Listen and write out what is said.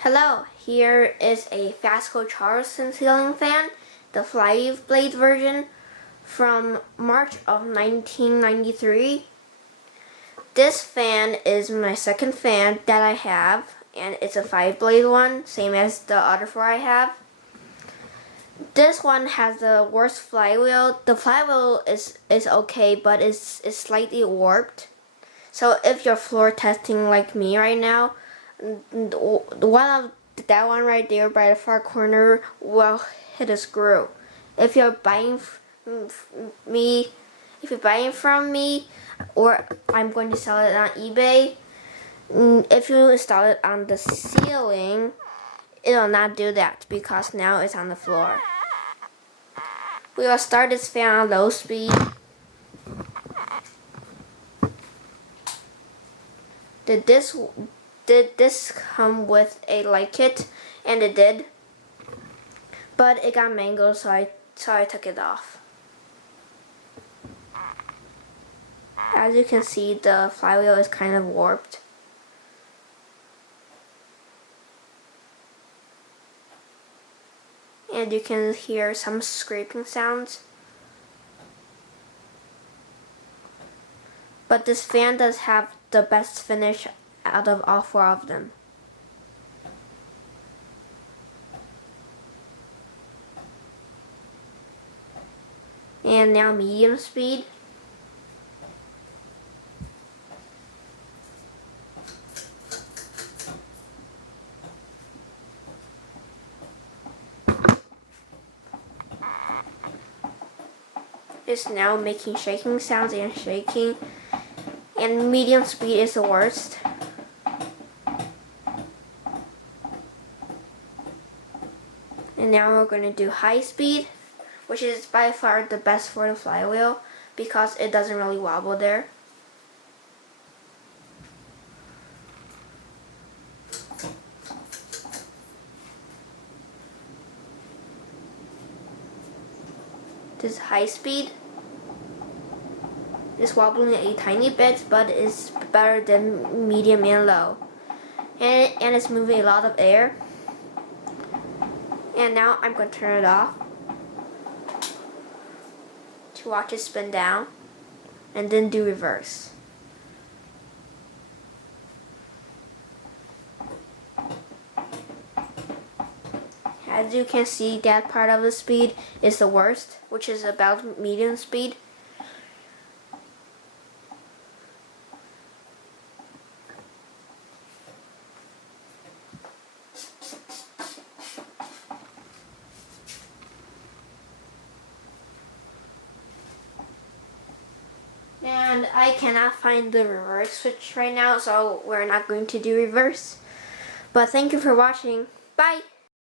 Hello, here is a Fasco Charleston ceiling fan, the fly blade version from March of 1993. This fan is my second fan that I have, and it's a 5-blade one, same as the other 4 I have. This one has the worst flywheel. The flywheel is okay, but it's slightly warped. So if you're floor testing like me right now, that one right there by the far corner will hit a screw. If you're buying from me, or I'm going to sell it on eBay, if you install it on the ceiling, it'll not do that because now it's on the floor. We will start this fan on low speed. Did this come with a light kit? And it did, but it got mangled, so I took it off. As you can see, the flywheel is kind of warped. And you can hear some scraping sounds. But this fan does have the best finish out of all 4 of them. And now medium speed. It's now making shaking sounds and shaking. And medium speed is the worst. And now we're going to do high speed, which is by far the best for the flywheel because it doesn't really wobble there. This is high speed. It's wobbling a tiny bit, but it's better than medium and low. And it's moving a lot of air. And now I'm going to turn it off to watch it spin down and then do reverse. As you can see, that part of the speed is the worst, which is about medium speed. And I cannot find the reverse switch right now, so we're not going to do reverse. But thank you for watching. Bye!